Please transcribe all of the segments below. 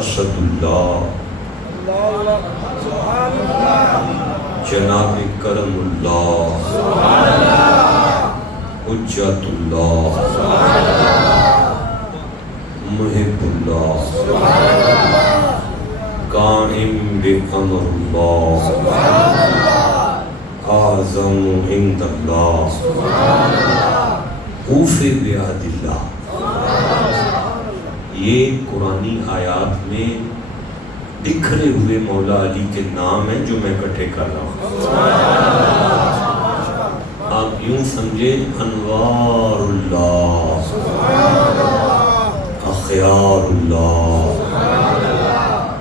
اسد اللہ، جناب کرم اللہ، حجت اللہ، محب اللہ، قائم بامر اللہ، اعظم عند اللہ، اوف بعہد اللہ۔ یہ قرآنی آیات میں بکھرے ہوئے مولا علی کے نام ہیں جو میں اکٹھے کر رہا ہوں۔ آپ یوں سمجھیں انوار اللہ، اخیار اللہ،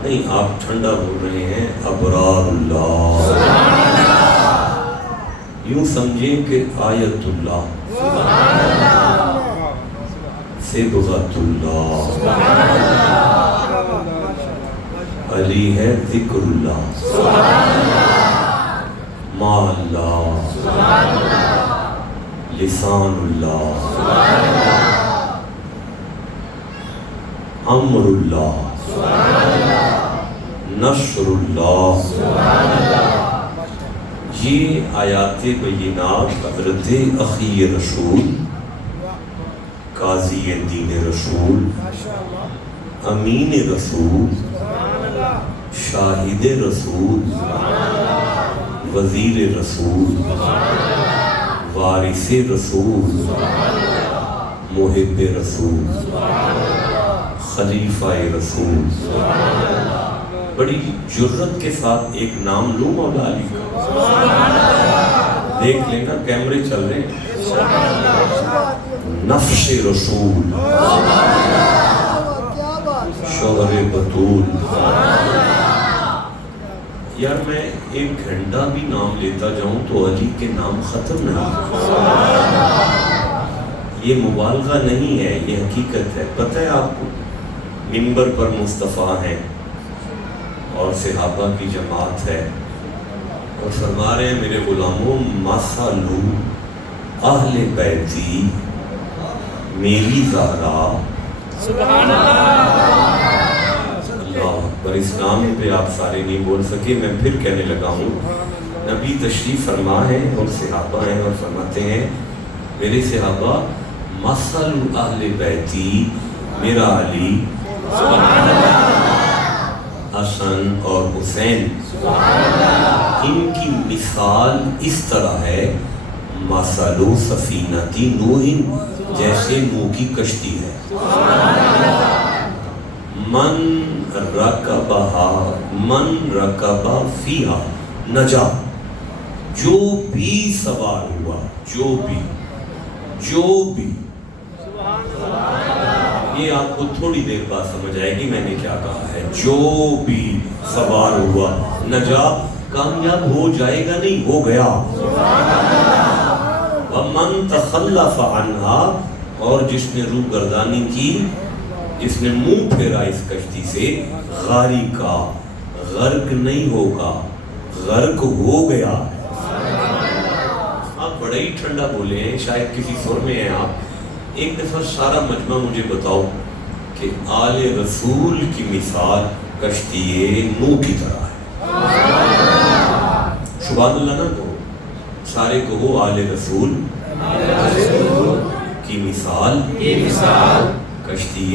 نہیں آپ ٹھنڈا بول رہے ہیں ابرار اللہ، یوں سمجھیں کہ آیت اللہ، صبغۃ اللہ، علی ہے ذکر اللہ، ما اللہ، لسان اللہ، امر اللہ، نشر اللہ۔ یہ آیات بینات حضرت اخی رسول، قاضی دین رسول، امین رسول، شاہد رسول، وزیر رسول، وارث رسول، محب رسول، خلیفہ رسول۔ بڑی جرت کے ساتھ ایک نام لوں مولا علی کا، دیکھ لینا کیمرے چل رہے ہیں۔ نفس رسول، شوہر بطول۔ یار میں ایک گھنٹہ بھی نام لیتا جاؤں تو علی کے نام ختم نہیں۔ یہ مبالغہ نہیں ہے، یہ حقیقت ہے۔ پتہ ہے آپ کو منبر پر مصطفیٰ ہیں اور صحابہ کی جماعت ہے اور فرما رہے ہیں میرے غلاموں مثلو اہل بیتی میری زہرا۔ سبحان اللہ، اللہ پر اس نام پہ آپ سارے نہیں بول سکے، میں پھر کہنے لگا ہوں۔ نبی تشریف فرما ہے اور صحابہ ہیں اور فرماتے ہیں میرے صحابہ مثل اہل بیتی، میرا علی، حسن اور حسین، ان کی مثال اس طرح ہے مثل سفینتی نوح، جیسے نوح کی کشتی ہے۔ من رکبہا، من رکبہ فیہا نجا، جو بھی سوار ہوا، جو بھی یہ آپ کو تھوڑی دیر بعد سمجھ آئے گی میں نے کیا کہا ہے۔ جو بھی سوار ہوا نجا، کامیاب ہو جائے گا نہیں، ہو گیا۔ وَمَن تَخَلَّفَ عَنْهَا، اور جس نے روح گردانی کی، جس نے منہ پھیرا اس کشتی سے، غاری کا، غرق نہیں ہوگا، غرق ہو گیا۔ آپ بڑے ہی ٹھنڈا بولے ہیں، شاید کسی سور میں ہیں آپ۔ ایک دفعہ سارا مجمع مجھے بتاؤ کہ آل رسول کی مثال کشتی نوح کی طرح ہے۔ سبحان اللہ نہ کہو، سارے کہو آل رسول کی مثال کشتی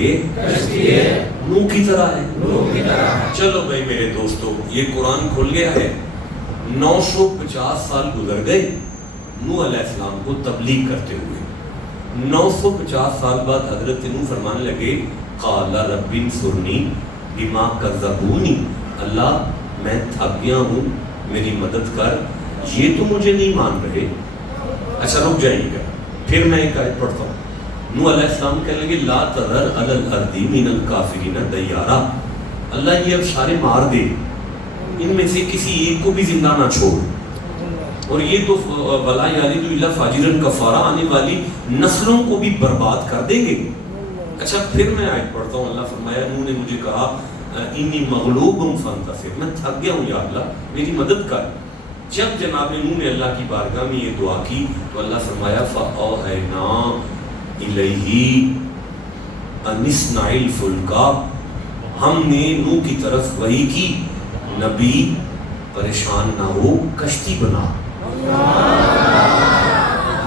نوح کی طرح ہے۔ چلو بھائی میرے دوستو، یہ قرآن کھل گیا ہے۔ 950 سال گزر گئے نوح علیہ السلام کو تبلیغ کرتے ہوئے۔ 950 سال بعد حضرت نوح فرمانے لگے قال رب انصرنی بما کذبونی، اللہ میں تھک گیا ہوں، میری مدد کر، یہ تو مجھے نہیں مان رہے۔ اچھا رک جائیے گا، پھر میں ایک آیت پڑھتا ہوں۔ نوح علیہ السلام کہنے لگے لا تذر علی الارض من الکافرین دیارا، اللہ یہ اب سارے مار دے، ان میں سے کسی ایک کو بھی زندہ نہ چھوڑ، اور یہ تو ولا یلد الا فاجرا کفارا، آنے والی نسلوں کو بھی برباد کر دیں گے۔ اچھا پھر میں آیت پڑھتا ہوں، اللہ فرمایا نوح نے مجھے کہا انی مغلوب فانتصر، میں تھک گیا ہوں یا اللہ میری مدد کر۔ جب جناب نوح نے اللہ کی بارگاہ میں یہ دعا کی تو اللہ فرمایا فَأَوْحَيْنَا إِلَيْهِ أَنِ اصْنَعِ الْفُلْكَ ہم نے نوح کی طرف وحی کی نبی پریشان نہ ہو کشتی بنا.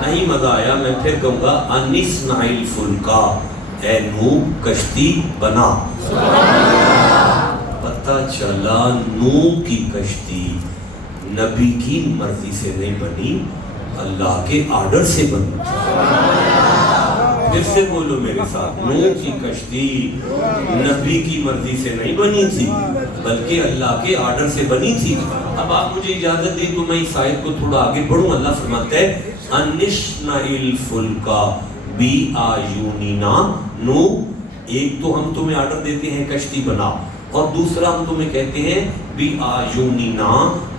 نہیں مزہ آیا میں پھر کہوں گا انِصْنَعِ الْفُلْكَ اے نوح کشتی بنا. پتہ چلا نوح کی کشتی نبی کی مرضی سے نہیں بنی, اللہ کے آرڈر سے بنی. پھر سے بولو میرے ساتھ, نوح کی کشتی نبی کی مرضی سے نہیں بنی تھی بلکہ اللہ کے آرڈر سے بنی تھی. اب آپ مجھے اجازت دیں تو میں اس آیت کو تھوڑا آگے بڑھوں. اللہ فرماتا ہے انِصْنَعِ الْفُلْكَ بِأَعْيُنِنَا. نوح ایک تو ہم تمہیں آرڈر دیتے ہیں کشتی بنا, اور دوسرا ہم تمہیں کہتے ہیں بِأَعْيُنِنَا,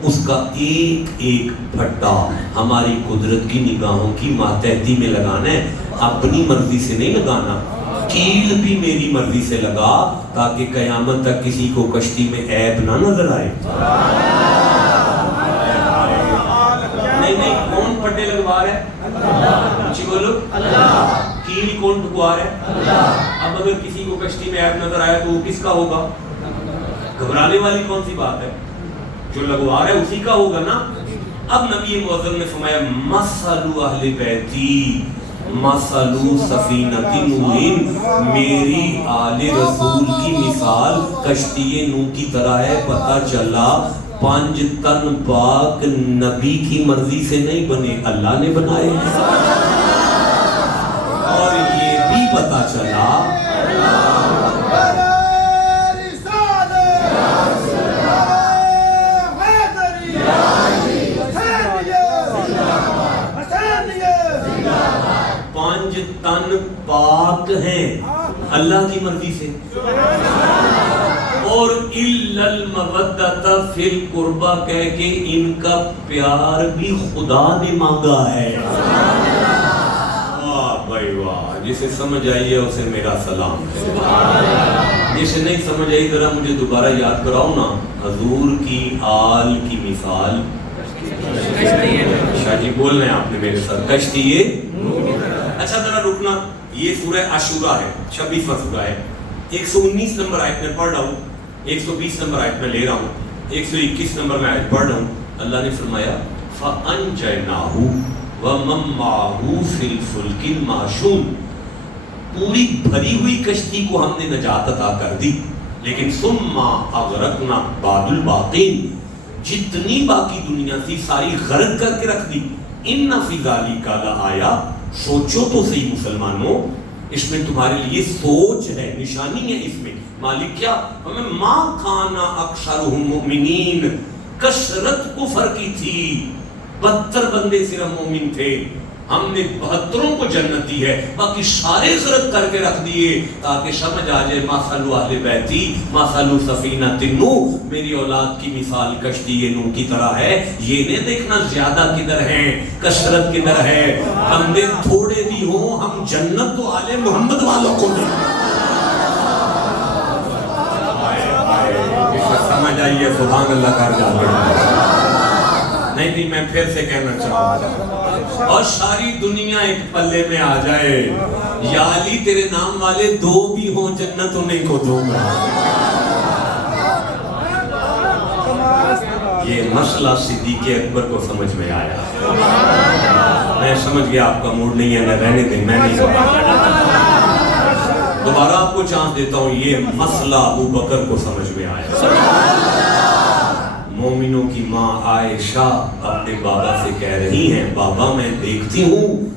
اس کا ایک ایک پھٹا ہماری قدرت کی نگاہوں کی ماتحتی میں لگانا ہے, اپنی مرضی سے نہیں لگانا. کیل بھی میری مرضی سے لگا تاکہ قیامت تک کسی کو کشتی میں عیب نہ نظر آئے. نہیں کون پھٹے لگوا رہا ہے؟ اچھی بولو کیل کون ٹھکوا رہا ہے؟ اب اگر کسی کو کشتی میں عیب نظر آیا تو وہ کس کا ہوگا؟ گھبرانے والی کون سی بات ہے؟ جو لگوا رہا ہے اسی کا ہوگا نا. اب نبی معظم نے فرمایا مثل اہل بیتی مثل سفینۃ نوح, میری آل رسول کی مثال کشتی نوح کی طرح ہے. پتہ چلا 5 تن پاک نبی کی مرضی سے نہیں بنے, اللہ نے بنائے. اور یہ بھی پتہ چلا تن پاک ہیں اللہ کی مرضی سے, اور اِلَّا الْمَوَدَّةَ فِي الْقُرْبَى کہہ کے ان کا پیار بھی خدا نے مانگا ہے. واہ بھائی واہ, جسے سمجھ آئی ہے اسے میرا سلام ہے, جسے نہیں سمجھ آئی ذرا مجھے دوبارہ یاد کراؤ نا. حضور کی آل کی مثال شاہ جی بول رہے ہیں آپ نے میرے ساتھ, کشتی یہ. اچھا ذرا رکنا, یہ سورہ عاشورہ ہے, 26واں سورہ ہے. 119 نمبر آیت میں پڑھ رہا ہوں, 120 نمبر آیت میں لے رہا ہوں, 121 نمبر میں آیت پڑھ رہا ہوں. اللہ نے فرمایا فَأَنْجَيْنَاهُ وَمَن مَّعَهُ فِي الْفُلْكِ الْمَحْشُونِ, پوری بھری ہوئی کشتی کو ہم نے نجات عطا کر دی, لیکن ثُمَّ أَغْرَقْنَا بَعْدُ الْبَاقِينَ, جتنی باقی دنیا تھی ساری غرق کر کے رکھ دی. اِنَّ فِي ذَلِكَ لَآیَةً, سوچو تو صحیح مسلمانوں, اس میں تمہارے لیے سوچ ہے, نشانی ہے اس میں. مالک کیا؟ ہمیں ما کان اکثرهم مؤمنین, کثرت کفر کی تھی, 72 بندے صرف مومن تھے. ہم نے 72 کو جنت دی ہے, باقی سارے غرق کر کے رکھ دیے تاکہ سمجھ آ جائے مثل اہل بیتی مثل سفینۃ نوح, میری اولاد کی مثال کشتی نوح کی طرح ہے. یہ نہیں دیکھنا زیادہ کدھر ہیں کثرت کدھر ہے, بندے تھوڑے بھی ہوں ہم جنت تو آل محمد والوں کو دیں. سمجھ آئیے سبحان اللہ کر جاتے. نہیں میں پھر سے کہنا چاہوں, اور ساری دنیا ایک پلے میں آ جائے, یا علی تیرے نام والے 2 بھی ہوں جنت انہیں کو دوں گا. یہ مسئلہ صدیق اکبر کو سمجھ میں آیا. میں سمجھ گیا آپ کا موڈ نہیں ہے, میں رہنے دیں, میں نہیں دوبارہ آپ کو چانس دیتا ہوں. یہ مسئلہ ابو بکر کو سمجھ میں آیا. مومنوں کی ماں عائشہ اپنے بابا سے کہہ رہی ہیں, بابا میں دیکھتی ہوں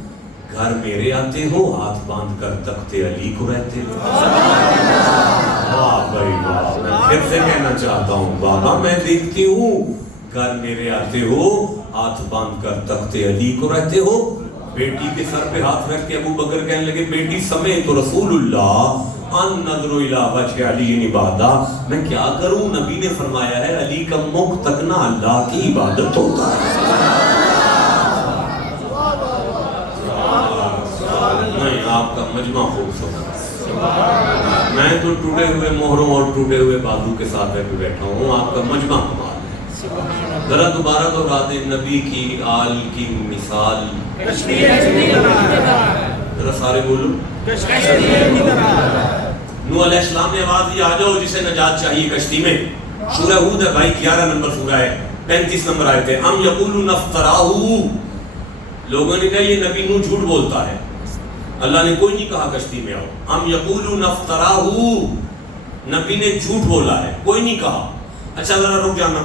گھر میرے آتے ہو ہاتھ باندھ کر تخت علی کو رہتے ہو. واہ بھائی واہ, میں پھر سے کہنا چاہتا ہوں, بابا میں دیکھتی ہوں گھر میرے آتے ہو ہاتھ باندھ کر تخت علی کو رہتے ہو. بیٹی کے سر پہ ہاتھ رکھ کے ابو بکر کہنے لگے, بیٹی سمیت رسول اللہ ان نظر الى وجہ علی عبادہ, میں کیا کروں, نبی نے فرمایا ہے علی کا مخ تکنا اللہ کی عبادت ہوتا ہے. نہیں آپ کا مجمع خوبصورت, میں تو ٹوٹے ہوئے مہروں اور ٹوٹے ہوئے بازو کے ساتھ بیٹھا ہوں, آپ کا مجمع کمال ہے. ذرا دوبارہ دوہرا دیں, نبی کی آل کی مثال ذرا سارے بولو. نوح علیہ السلام نے آواز دی آ جاؤ جسے نجات چاہیے کشتی میں. سورہ ہود ہے بھائی 11 نمبر سورہ ہے 35 نمبر آیت ہے. ام یقولون افتراہ، لوگوں نے کہا یہ نبی نوح جھوٹ بولتا ہے. اللہ نے کوئی نہیں کہا کشتی میں آؤ. ام یقولون افتراہ، نبی نے جھوٹ بولا ہے، کوئی نہیں کہا. اچھا ذرا رک جانا.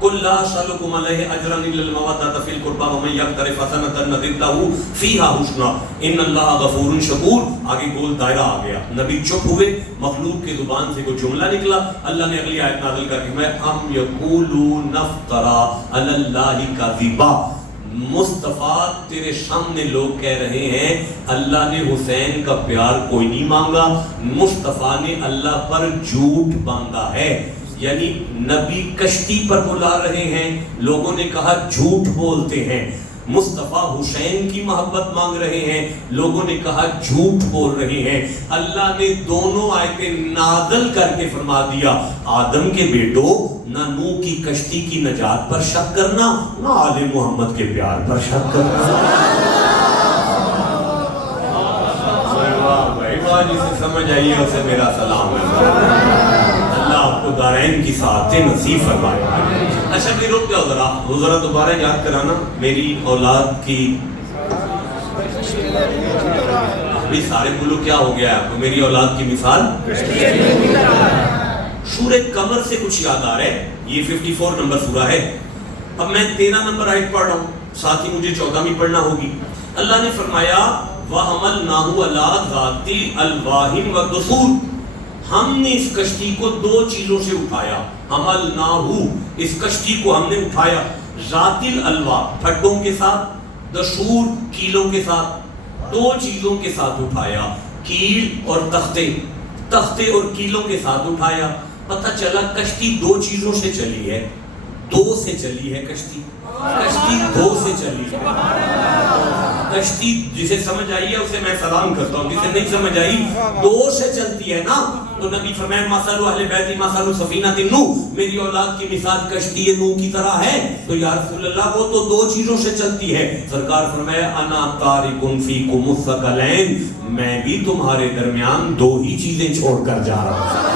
قل لا اسألكم علیہ اجرا الا المودۃ فی القربى ومن یقترف حسنۃ نزد لہ فیہا حسنا ان اللہ غفور شکور. آگے گول دائرہ آ گیا. نبی چپ ہوئے، مخلوق کی زبان سے کوئی جملہ نکلا. اللہ نے اگلی آیت نازل کر کے میں ام یقولون افترا علی اللہ کذبا. مصطفیٰ تیرے سامنے لوگ کہہ رہے ہیں اللہ نے حسین کا پیار کوئی نہیں مانگا، مصطفیٰ نے اللہ پر جھوٹ باندھا ہے. یعنی نبی کشتی پر بلا رہے ہیں، لوگوں نے کہا جھوٹ بولتے ہیں. مصطفیٰ حسین کی محبت مانگ رہے ہیں، لوگوں نے کہا جھوٹ بول رہے ہیں. اللہ نے دونوں آیتیں نازل کر کے فرما دیا آدم کے بیٹو نہ نوح کی کشتی کی نجات پر شک کرنا، نہ آل محمد کے پیار پر شک کرنا. جسے سمجھ آئیے اسے میرا سلام ہے. اللہ آپ کو دارین کی سعادتیں نصیب فرمائے. اچھا بھی رک جاؤ ذرا دوبارہ یاد کرانا میری اولاد کی. ابھی سارے بولو کیا ہو گیا ہے آپ کو؟ میری اولاد کی مثال سورہ قمر سے کچھ یاد آ رہا ہے. یہ 54 نمبر سورہ ہے. اب میں 13 نمبر آیت پڑھ رہا ہوں، ساتھ ہی مجھے 14ویں پڑھنا ہوگی. اللہ نے فرمایا وَحَمَلْنَاهُ عَلَىٰ ذَاتِ الْأَلْوَاحٍ وَالدُّسُورِ، ہم نے اس کشتی کو دو چیزوں سے اٹھایا. حملناہ، اس کشتی کو ہم نے اٹھایا. ذات الالواح، پھٹوں کے ساتھ، دسور، کیلوں کے ساتھ، دو چیزوں کے ساتھ اٹھایا. کیل اور تختے، تختے اور کیلوں کے ساتھ اٹھایا. پتہ چلا کشتی دو چیزوں سے چلی ہے. دو سے چلی ہے کشتی، کشتی دو سے چلی ہے. کشتی جسے سمجھ آئی ہے اسے میں سلام کرتا ہوں، جسے نہیں سمجھ آئی دو سے چلتی ہے نا. تو نبی فرمائے مثل اہل بیت مثل سفینۃ نوح، میری اولاد کی مثال کشتی نوح کی طرح ہے. تو یا رسول اللہ وہ تو دو چیزوں سے چلتی ہے. سرکار فرمایا انا تارک فیکم الثقلین، میں بھی تمہارے درمیان دو ہی چیزیں چھوڑ کر جا رہا ہوں.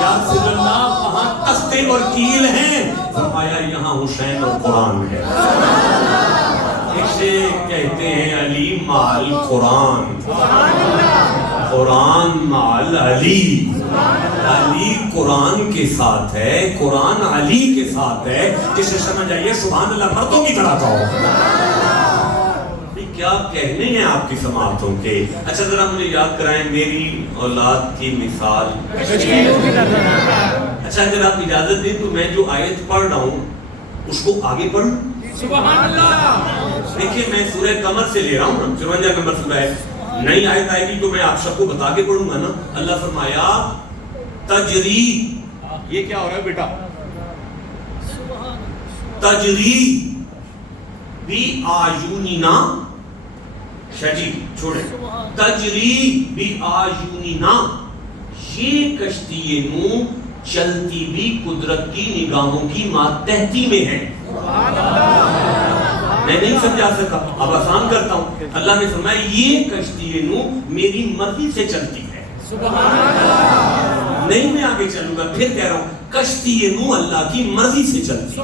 یا رسول اللہ وہاں تختے اور کیل ہیں، فرمایا یہاں حسین اور قرآن ہے. اسے کہتے ہیں علی مال قرآن، قرآن مال علی. علی قرآن کے ساتھ ہے، قرآن علی کے ساتھ ہے. جسے سمجھ آئیے سبحان اللہ مردوں کی طرح کہو. کیا کہنے ہیں آپ کی سماعتوں کے. اچھا ذرا مجھے یاد کرائیں میری اولاد کی مثال. اچھا اگر آپ اجازت دیں تو میں جو آیت پڑھ رہا ہوں اس کو آگے پڑھوں. سبحان اللہ. دیکھیں میں سورہ قمر سے لے رہا ہوں، 54 نمبر سورہ ہے. نئی آیت آئے گی تو میں آپ سب کو بتا کے پڑھوں گا نا. اللہ فرمایا تجری، یہ کیا ہو رہا ہے بیٹا؟ تجری بی آیوننا، شجیب چھوڑیں، تجری بی آیوننا، یہ کشتی نوح چلتی بھی قدرت کی نگاہوں کی ماتحتی میں ہے. میں نہیں سمجھا سکا، اب آسان کرتا ہوں. اللہ نے فرمایا یہ کشتی نوح میری مرضی سے چلتی ہے. نہیں میں آگے چلوں گا، پھر کہہ رہا ہوں کشتی نوح اللہ کی مرضی سے چلتی ہے.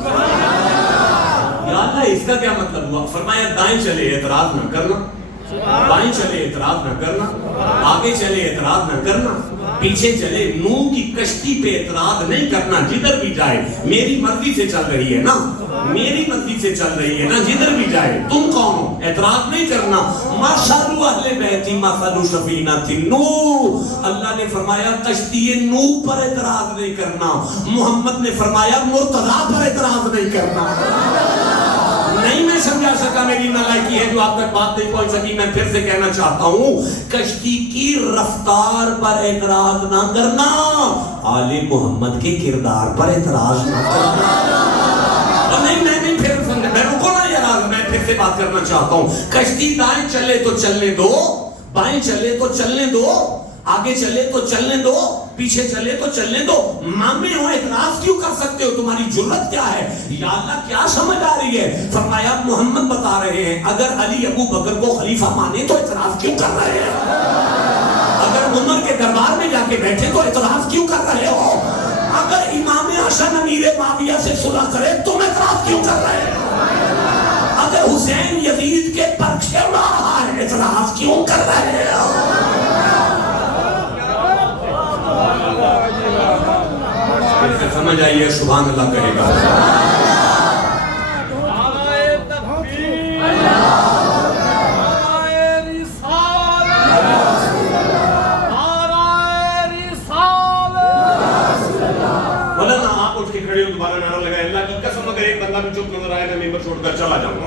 یا اللہ اس کا کیا مطلب ہوا؟ فرمایا دائیں چلے اعتراض نہ کرنا، بائیں چلے اعتراض نہ کرنا، آگے چلے اعتراض نہ کرنا، پیچھے چلے. نوح کی کشتی پہ اعتراض نہیں کرنا، جدھر بھی جائے میری مرضی سے چل رہی ہے نا، میری مرضی سے چل رہی ہے نا، جدھر بھی جائے. تم کون ہو؟ اعتراض نہیں کرنا. مثل اہل بیت مثل سفینۃ نوح، اللہ نے فرمایا کشتی نوح پر اعتراض نہیں کرنا. محمد نے فرمایا مرتضیٰ پر اعتراض نہیں کرنا. نہیں میں سمجھا سکا، میری نالائکی ہے جو آپ تک بات نہیں پہنچ سکی. میں پھر سے کہنا چاہتا ہوں کشتی کی رفتار پر اعتراض نہ کرنا، آل محمد کے کردار پر اعتراض نہ کرنا. نہیں میں نہیں پھر سمجھا، میں رکو نا یار، میں پھر سے بات کرنا چاہتا ہوں. کشتی دائیں چلے تو چلنے دو، بائیں چلے تو چلنے دو، آگے چلے تو چلنے دو، پیچھے چلے تو چلنے دو. مامے ہو اعتراض کیوں کر سکتے ہو؟ تمہاری جرت کیا ہے؟ یا اللہ کیا سمجھ آ رہی ہے؟ فرمایا محمد بتا رہے ہیں اگر علی ابو بکر کو خلیفہ مانے تو اعتراض کیوں کر رہے ہیں؟ اگر عمر کے دربار میں جا کے بیٹھے تو اعتراض کیوں کر رہے ہو؟ اگر امام حسن امیر معاویہ سے صلح کرے تم اعتراض کیوں کر رہے ہو؟ اگر حسین یزید کے پرچے اڑا رہا ہے اعتراض کیوں کر رہے ہو؟ سمجھ آئیے سبحان اللہ کہے گا. دوبارہ نعرہ لگائے اللہ کی قسم اگر ایک بندہ بھی چپ نظر آئے میں ممبر چھوڑ کر چلا جاؤں گا.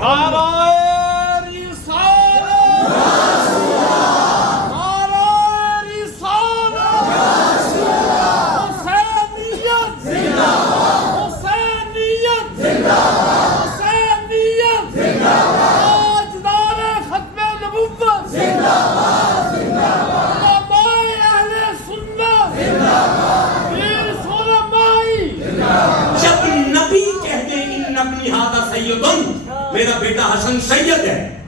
میرا بیٹا حسن سید ہے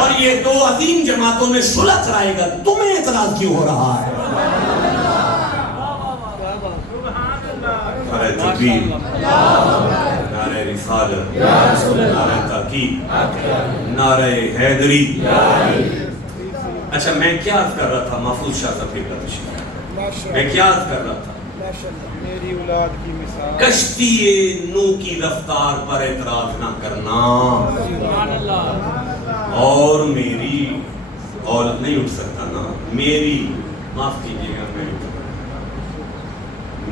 اور یہ دو عظیم جماعتوں میں صلح کرائے گا تمہیں اعتراض کیوں ہو رہا ہے؟ نعرہ تکبیر، نعرہ رسالت، نعرہ تحقیق، نعرہ حیدری. اچھا میں کیا عرض کر رہا تھا محفوظ شاہ صاحب کی قدش میں کیا عرض کر رہا تھا؟ میری اولاد کی مثال کشتی نو کی رفتار پر اعتراض نہ کرنا اور میری عورت نہیں اٹھ سکتا نا میری معاف کیجیے گا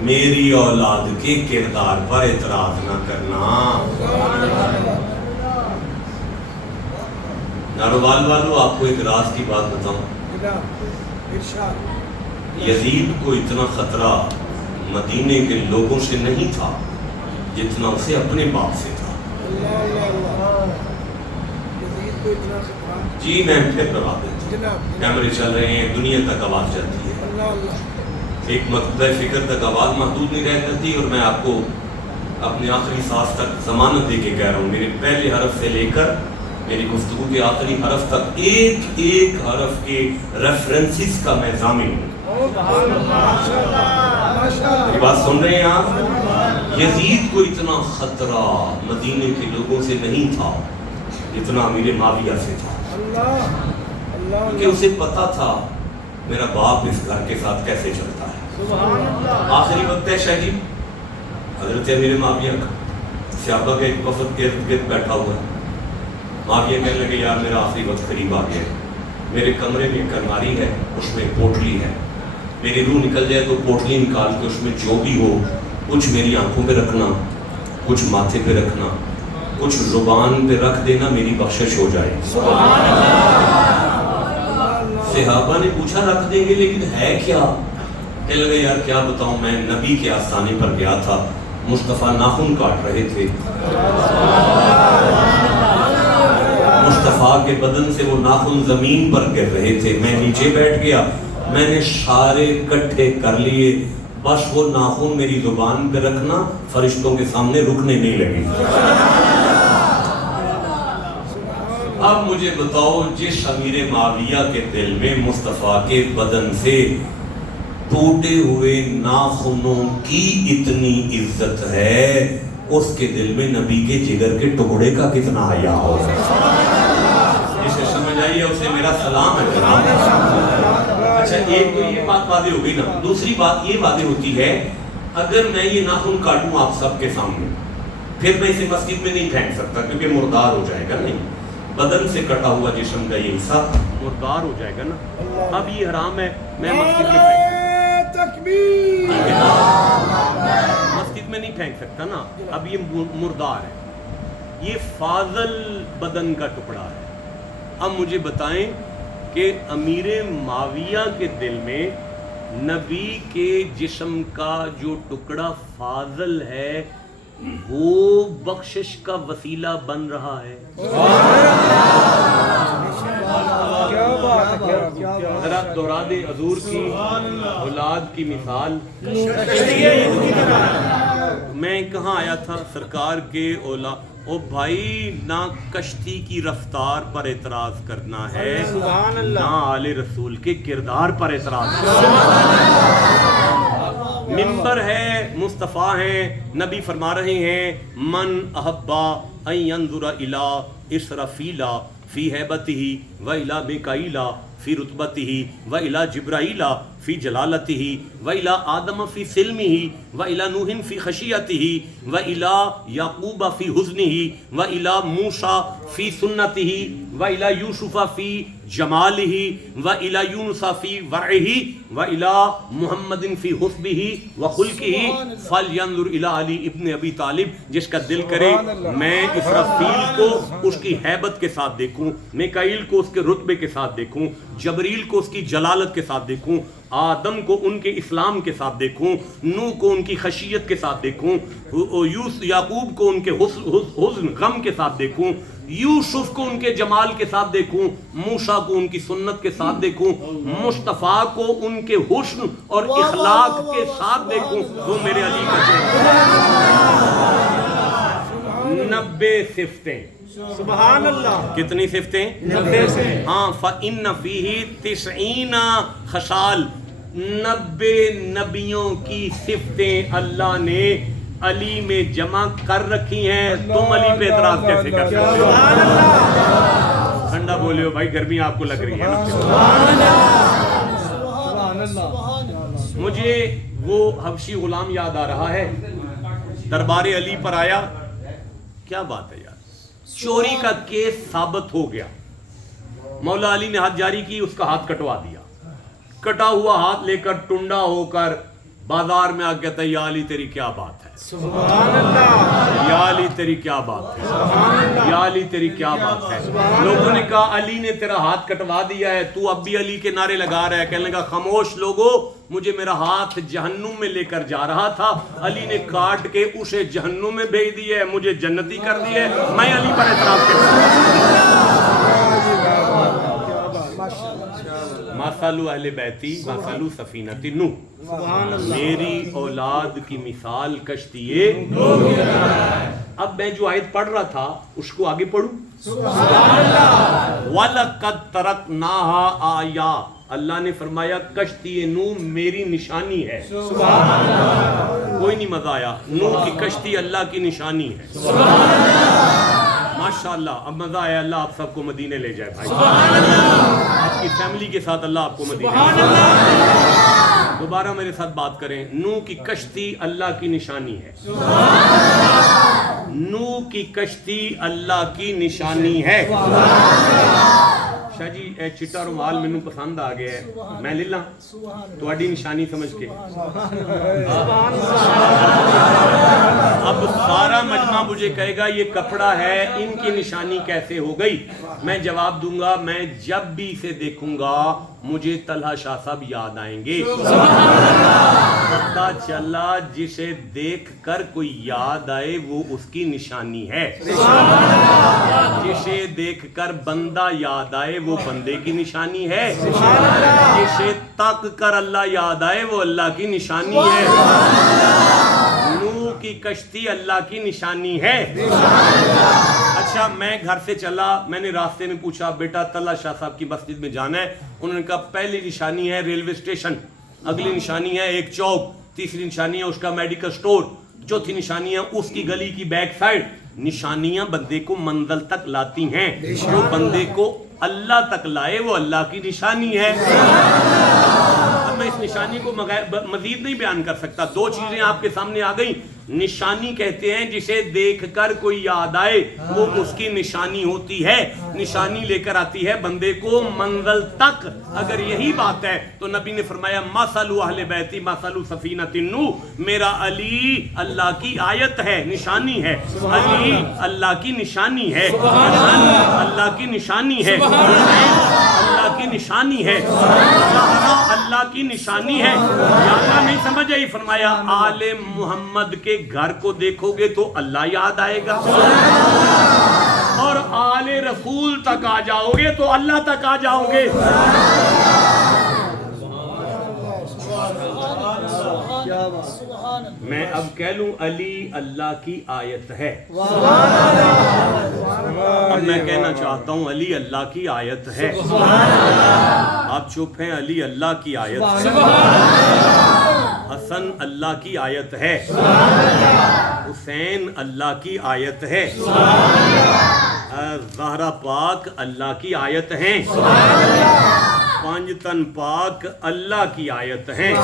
میری اولاد کے کردار پر اعتراض نہ کرنا. ناروال والو آپ کو ایک راز کی بات بتاؤں. یزید کو اتنا خطرہ مدینے کے لوگوں سے نہیں تھا جتنا اسے اپنے باپ سے تھا. جی میں پھر کروا دیتا ہوں. کیمرے چل رہے ہیں دنیا تک آواز جاتی ہے. ایک مقطع فکر تک آواز محدود نہیں رہ جاتی اور میں آپ کو اپنے آخری سانس تک ضمانت دے کے کہہ رہا ہوں میرے پہلے حرف سے لے کر میری گفتگو کے آخری حرف تک ایک ایک حرف کے ریفرنسز کا میں ضامن ہوں. یہ بات سن رہے ہیں آپ؟ یزید کو اتنا خطرہ مدینے کے لوگوں سے نہیں تھا جتنا امیر معاویہ سے تھا کیونکہ اسے پتا تھا میرا باپ اس گھر کے ساتھ کیسے چلتا ہے. آخری وقت ہے شاہ جی حضرت امیر معاویہ کا صحابہ کے ایک وفد کے گرد بیٹھا ہوا ہے. معاویہ کہنے لگے یار میرا آخری وقت قریب آ گیا میرے کمرے میں ایک الماری ہے اس میں پوٹلی ہے میری روح نکل جائے تو پوٹلی نکال کے اس میں جو بھی ہو کچھ میری آنکھوں پہ رکھنا کچھ ماتھے پہ رکھنا کچھ زبان پہ رکھ دینا میری بخشش ہو جائے. صحابہ نے پوچھا رکھ دیں گے لیکن ہے کیا؟ کہنے لگے یار کیا بتاؤں میں نبی کے آستانے پر گیا تھا مصطفیٰ ناخن کاٹ رہے تھے مصطفیٰ کے بدن سے وہ ناخن زمین پر گر رہے تھے میں نیچے بیٹھ گیا میں نے سارے کٹھے کر لیے بس وہ ناخن میری زبان پہ رکھنا فرشتوں کے سامنے رکنے نہیں لگے. اب مجھے بتاؤ جس امیر معاویہ کے دل میں مصطفیٰ کے بدن سے ٹوٹے ہوئے ناخنوں کی اتنی عزت ہے اس کے دل میں نبی کے جگر کے ٹکڑے کا کتنا حیا ہو. جسے سمجھ آئیے اسے میرا سلام ہے جناب. اچھا ایک تو یہ بات واضح ہو گئی نا. دوسری بات یہ واضح ہوتی ہے اگر میں یہ ناخن کاٹوں آپ سب کے سامنے پھر میں اسے مسجد میں نہیں پھینک سکتا کیونکہ مردار ہو جائے گا. نہیں بدن سے کٹا ہوا جسم کا یہ حصہ مردار ہو جائے گا نا. اب یہ حرام ہے میں مسجد میں مسجد میں نہیں پھینک سکتا نا. اب یہ مردار ہے یہ فاضل بدن کا ٹکڑا ہے. اب مجھے بتائیں کہ امیر معاویہ کے دل میں نبی کے جسم کا جو ٹکڑا فاضل ہے وہ بخشش کا وسیلہ بن رہا ہے. ذرا دہرا دے حضور کی اولاد کی مثال. میں کہاں آیا تھا سرکار کے او بھائی نہ کشتی کی رفتار پر اعتراض کرنا ہے، سبحان اللہ، نہ آل رسول کے کردار پر اعتراض کرنا ہے۔ ممبر ہے، مصطفیٰ ہیں، نبی فرما رہے ہیں من احبا ان ينظر الى اسرافیل فی ہیبتہ و الی میکائیل فی رتبتہ و الی جبرائیل فی جلالتہ و الی آدم فی سلمہ و الی نوح فی خشیتہ و الی یعقوب فی حزنہ و الی موسیٰ فی سنتہ و الی یوسف فی جمالہ و الی یونس فی ورعہ و الی محمد فی حسبہ و خلقہ فلینظر الی علی ابن ابی طالب۔ جس کا دل کرے میں اسرافیل کو اس کی ہیبت کے ساتھ دیکھوں، میکائیل کو اس کے رتبے کے ساتھ دیکھوں، جبریل کو اس کی جلالت کے ساتھ دیکھوں، آدم کو ان کے اسلام کے ساتھ دیکھوں، نوح کو ان کی خشیت کے ساتھ دیکھوں، یعقوب کو ان کے حزن غم کے ساتھ دیکھوں، یوسف کو ان کے جمال کے ساتھ دیکھوں، موسیٰ کو ان کی سنت کے ساتھ دیکھوں، مصطفیٰ کو ان کے حسن اور اخلاق کے ساتھ دیکھوں، وہ میرے علی کا ہے۔ 90 صفتیں، سبحان اللہ، کتنی صفتیں؟ 90 سے۔ ہاں فَإِنَّ فِيهِ 90 خصال، 90 نبیوں کی صفتیں اللہ نے علی میں جمع کر رکھی ہیں۔ تم علی پہ اعتراض کیسے کر سکتے ہو؟ ٹھنڈا بولے ہو بھائی، گرمی آپ کو لگ رہی ہے نا۔ سبحان اللہ، مجھے وہ حبشی غلام یاد آ رہا ہے، دربار علی پر آیا، کیا بات ہے یار، چوری کا کیس ثابت ہو گیا، مولا علی نے ہاتھ جاری کی، اس کا ہاتھ کٹوا دیا، کٹا ہوا ہاتھ لے کر ٹنڈا ہو کر بازار میں آ کے کہتا ہے یا علی تیری کیا بات ہے، سبحان اللہ، یا علی تیری کیا بات ہے، یا علی تیری کیا بات ہے۔ لوگوں نے کہا علی نے تیرا ہاتھ کٹوا دیا ہے، تو اب بھی علی کے نعرے لگا رہا ہے۔ کہنے لگا خاموش لوگو، مجھے میرا ہاتھ جہنم میں لے کر جا رہا تھا، علی نے کاٹ کے اسے جہنم میں بھیج دیا ہے، مجھے جنتی کر دی ہے، میں علی پر اعتراض کرتا ہوں۔ مثل اہل بیتی مثل سفینۃ نوح، سبحان اللہ، میری اولاد کی مثال کشتی نوح۔ اب میں جو آیت پڑھ رہا تھا اس کو آگے پڑھوں۔ وَلَقَدْ تَرَكْنَاهَا آیَةً، اللہ نے فرمایا کشتی نوح میری نشانی ہے۔ کوئی نہیں مزہ آیا، نوح کی کشتی اللہ کی نشانی ہے۔ ماشاءاللہ، اب مزہ آیا، اللہ آپ سب کو مدینے لے جائے بھائی، آپ کی فیملی کے ساتھ اللہ آپ کو مدینے لے جائے۔ دوبارہ میرے ساتھ بات کریں، نوح کی کشتی اللہ کی نشانی ہے، نوح کی کشتی اللہ کی نشانی ہے۔ شاہ جی اے چٹا رومال مینوں پسند آ گیا ہے، میں لے لاں تہاڈی نشانی سمجھ کے۔ اب سارا مجمع مجھے کہے گا یہ کپڑا ہے، ان کی نشانی کیسے ہو گئی؟ میں جواب دوں گا میں جب بھی اسے دیکھوں گا مجھے طلحہ شاہ صاحب یاد آئیں گے۔ پتہ چلا جسے دیکھ کر کوئی یاد آئے وہ اس کی نشانی ہے، جسے دیکھ کر بندہ یاد آئے وہ بندے کی نشانی ہے، جسے تک کر اللہ یاد آئے وہ اللہ کی نشانی ہے۔ نوح کی کشتی اللہ کی نشانی ہے۔ اچھا میں گھر سے چلا، میں نے راستے میں پوچھا بیٹا طلحہ شاہ صاحب کی مسجد میں جانا ہے؟ انہوں نے کہا پہلی نشانی ہے ریلوے اسٹیشن، اگلی نشانی ہے ایک چوک، تیسری نشانی ہے اس کا میڈیکل سٹور، چوتھی نشانی ہے اس کی گلی کی بیک سائڈ۔ نشانیاں بندے کو منزل تک لاتی ہیں، جو بندے کو اللہ تک لائے وہ اللہ کی نشانی ہے۔ اب میں اس نشانی کو مزید نہیں بیان کر سکتا، دو چیزیں آپ کے سامنے آ گئیں۔ نشانی کہتے ہیں جسے دیکھ کر کوئی یاد آئے وہ اس کی نشانی ہوتی ہے، نشانی لے کر آتی ہے بندے کو منزل تک۔ اگر یہی بات ہے تو نبی نے فرمایا مثل اہل بیتی مثل سفینۃ نوح، میرا علی اللہ کی آیت ہے، نشانی ہے، علی اللہ کی نشانی ہے، علی اللہ کی نشانی ہے، اللہ کی نشانی ہے، اللہ کی نشانی ہے۔ اللہ نہیں سمجھ آئی؟ فرمایا آل محمد کے گھر کو دیکھو گے تو اللہ یاد آئے گا، اور آل رسول تک آ جاؤ گے تو اللہ تک آ جاؤ گے۔ میں اب کہہ لوں علی اللہ کی آیت ہے. اب میں کہنا چاہتا ہوں علی اللہ کی آیت ہے. آپ چپ ہیں. علی اللہ کی آیت ہے. حسن اللہ کی آیت ہے. حسین اللہ کی آیت ہے. زہرا پاک اللہ کی آیت ہیں. پانچ تن پاک اللہ کی آیت ہیں.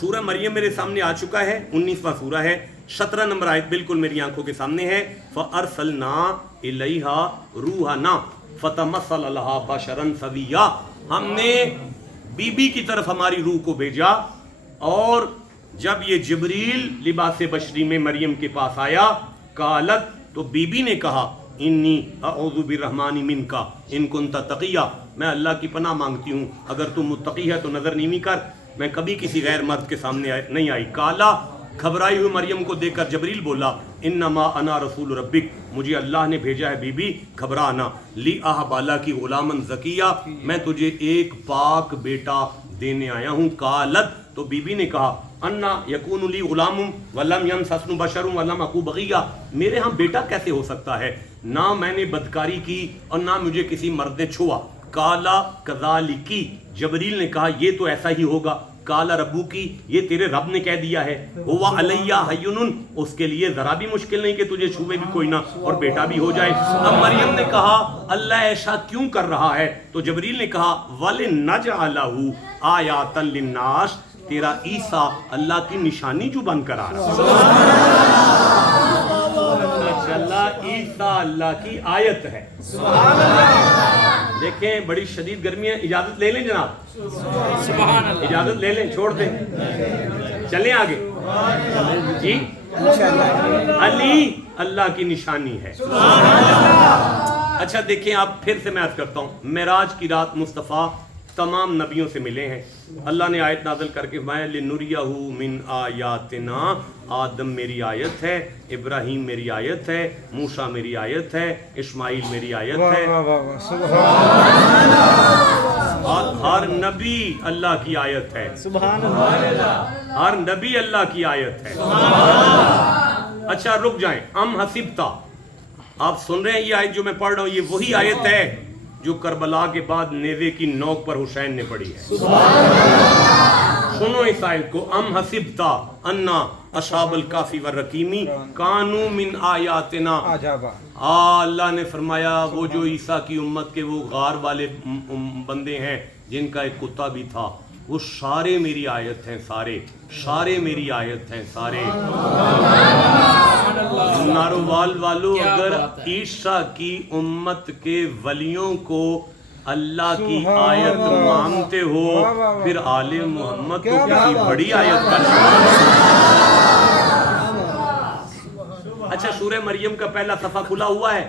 سورہ مریم میرے سامنے آ چکا ہے. 19واں سورہ ہے. 17 نمبر آیت بالکل میری آنکھوں کے سامنے ہے. فَأَرْسَلْنَا إِلَيْهَا رُوحَنَا فَتَمَثَّلَ لَهَا بَشَرًا سَوِيًّا. ہم نے بی بی کی طرف ہماری روح کو بھیجا اور جب یہ جبریل لباس بشری میں مریم کے پاس آیا قالت تو بی بی نے کہا انی اعوذ بالرحمن منک ان کنت تقیہ. میں اللہ کی پناہ مانگتی ہوں اگر تم متقی ہے تو نظر نیوی کر. میں کبھی کسی غیر مرد کے سامنے نہیں آئی. کالا گھبرائی ہوئی مریم کو دیکھ کر جبریل بولا انما انا رسول ربک. مجھے اللہ نے بھیجا ہے بی بی گھبرانا. لی بالا کی غلامن زکیہ. میں تجھے ایک پاک بیٹا دینے آیا ہوں. قالت تو بی بی نے کہا انا یکون لی غلام ولم یمسسنی بشر ولم اکو بغیہ. میرے ہاں بیٹا کیسے ہو سکتا ہے؟ نہ میں نے بدکاری کی اور نہ مجھے کسی مرد نے چھوا. کالا کذالکی. جبریل نے کہا یہ تو ایسا ہی ہوگا. کالا ربو کی. یہ تیرے رب نے کہہ دیا ہے. ہوا علیہ حیون. اس کے لیے ذرا بھی مشکل نہیں کہ تجھے چھوے بھی کوئی نہ اور بیٹا بھی ہو جائے. اب مریم نے کہا اللہ ایسا کیوں کر رہا ہے؟ تو جبریل نے کہا وَلِنَجْعَلَهُ آیَاتًا لِلنَّاسِ. تیرا عیسیٰ اللہ کی نشانی جو بن کر آ رہا ہے. اللہ عیسیٰ اللہ کی آیت ہے. دیکھیں بڑی شدید گرمی ہے. اجازت لے لیں جناب. اجازت لے لیں. چھوڑ دیں. چلیں آگے. جی علی اللہ کی نشانی ہے. اچھا دیکھیں آپ پھر سے میں عرض کرتا ہوں. معراج کی رات مصطفیٰ تمام نبیوں سے ملے ہیں. اللہ نے آیت نازل کر کے فرمایا لِنُرِيَهُ مِنْ آیَاتِنَا. آدم میری آیت ہے. ابراہیم میری آیت ہے. موسیٰ میری آیت ہے. اسماعیل میری آیت ہے. ہر نبی اللہ کی آیت ہے. ہر نبی اللہ کی آیت ہے. اچھا رک جائیں. ام حسبتا. آپ سن رہے ہیں یہ آیت جو میں پڑھ رہا ہوں یہ وہی آیت ہے جو کربلا کے بعد نیزے کی نوک پر حسین نے پڑھی ہے. سنو اس آیت کو. ام حسبتا انا اصحاب الکافی والرقیمی کانوا من آیاتنا عجبا. اللہ نے فرمایا وہ جو عیسیٰ کی امت کے وہ غار والے بندے ہیں جن کا ایک کتا بھی تھا وہ سارے میری آیت ہیں. سارے میری آیت ہیں. سارے ناروال والو اگر عیسیٰ کی امت کے ولیوں کو اللہ کی آیت مانتے ہو پھر آل محمد تو کسی بڑی آیت کا. اچھا سورہ مریم کا پہلا صفحہ کھلا ہوا ہے.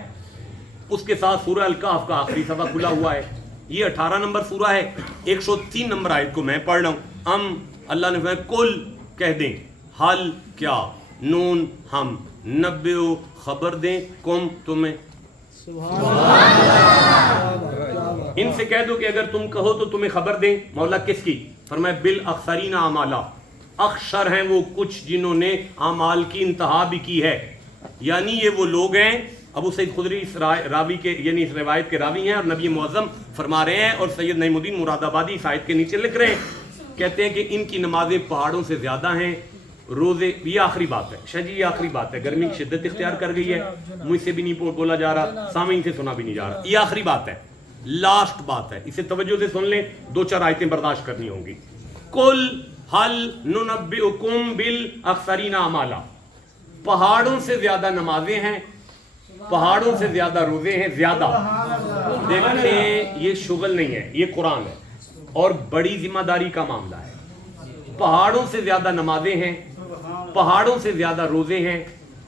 اس کے ساتھ سورہ الکہف کا آخری صفحہ کھلا ہوا ہے. یہ 18 نمبر سورہ ہے. 103 نمبر آیت کو میں پڑھ رہا ہوں. اللہ نے فرمایا کل کہہ دیں حل کیا نون ہم نبیو خبر دیں کم تمہیں. ان سے کہہ دو کہ اگر تم کہو تو تمہیں خبر دیں. مولا کس کی؟ فرمایا بالاخسرین اعمالا. اخسر ہیں وہ کچھ جنہوں نے اعمال کی انتہا بھی کی ہے. یعنی یہ وہ لوگ ہیں. ابو سعید خدری اس راوی کے یعنی اس روایت کے راوی ہیں اور نبی معظم فرما رہے ہیں اور سید نعیم الدین مراد آبادی اس آیت کے نیچے لکھ رہے ہیں. کہتے ہیں کہ ان کی نمازیں پہاڑوں سے زیادہ ہیں. روزے یہ آخری بات ہے. شاہ جی یہ آخری بات ہے. گرمی کی شدت اختیار کر گئی ہے. مجھ سے بھی نہیں بولا جا رہا. سامعین سے سنا بھی نہیں جا رہا. یہ آخری بات ہے. لاسٹ بات ہے. اسے توجہ سے سن لیں. 2-4 آیتیں برداشت کرنی ہوں گی. کل حل ننبئکم بالاخسرین اعمالا. پہاڑوں سے زیادہ نمازیں ہیں. پہاڑوں سے زیادہ روزے ہیں. زیادہ دیکھیں یہ شغل نہیں ہے. یہ قرآن ہے اور بڑی ذمہ داری کا معاملہ ہے. پہاڑوں سے زیادہ نمازیں ہیں. پہاڑوں سے زیادہ روزے ہیں.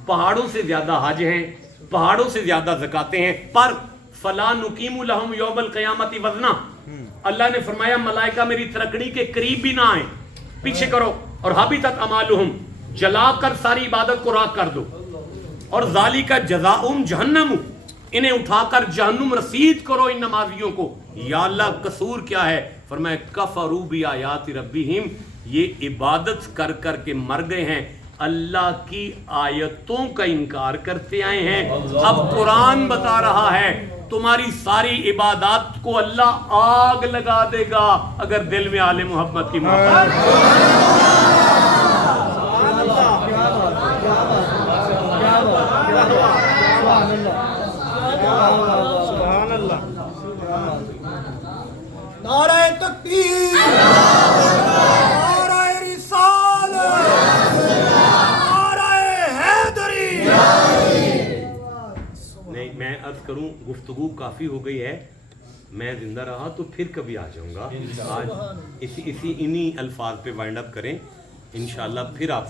پہاڑوں سے زیادہ حج ہیں. پہاڑوں سے زیادہ زکاتیں ہیں. پر فلا نقیم لہم یوم القیامت وزنا. اللہ نے فرمایا ملائکہ میری ترکڑی کے قریب بھی نہ آئیں. پیچھے کرو. اور حبطت اعمالہم. جلا کر ساری عبادت کو راک کر دو. اور ذالک جزاؤہم جہنم. انہیں اٹھا کر جہنم رسید کرو ان نمازیوں کو. یا اللہ قصور کیا ہے؟ فرمایا کفروا بآیات ربہم. یہ عبادت کر کر کے مر گئے ہیں، اللہ کی آیتوں کا انکار کرتے آئے ہیں۔ اب قرآن بتا رہا ہے تمہاری ساری عبادات کو اللہ آگ لگا دے گا اگر دل میں آل محمد کی محبت سبحان اللہ۔ نعرہ تکبیر، نعرہ رسالت، نعرہ حیدری۔ نہیں، میں عرض کروں گفتگو کافی ہو گئی ہے، میں زندہ رہا تو پھر کبھی آ جاؤں گا۔ آج انہی الفاظ پہ وائنڈ اپ کریں انشاءاللہ، پھر آپ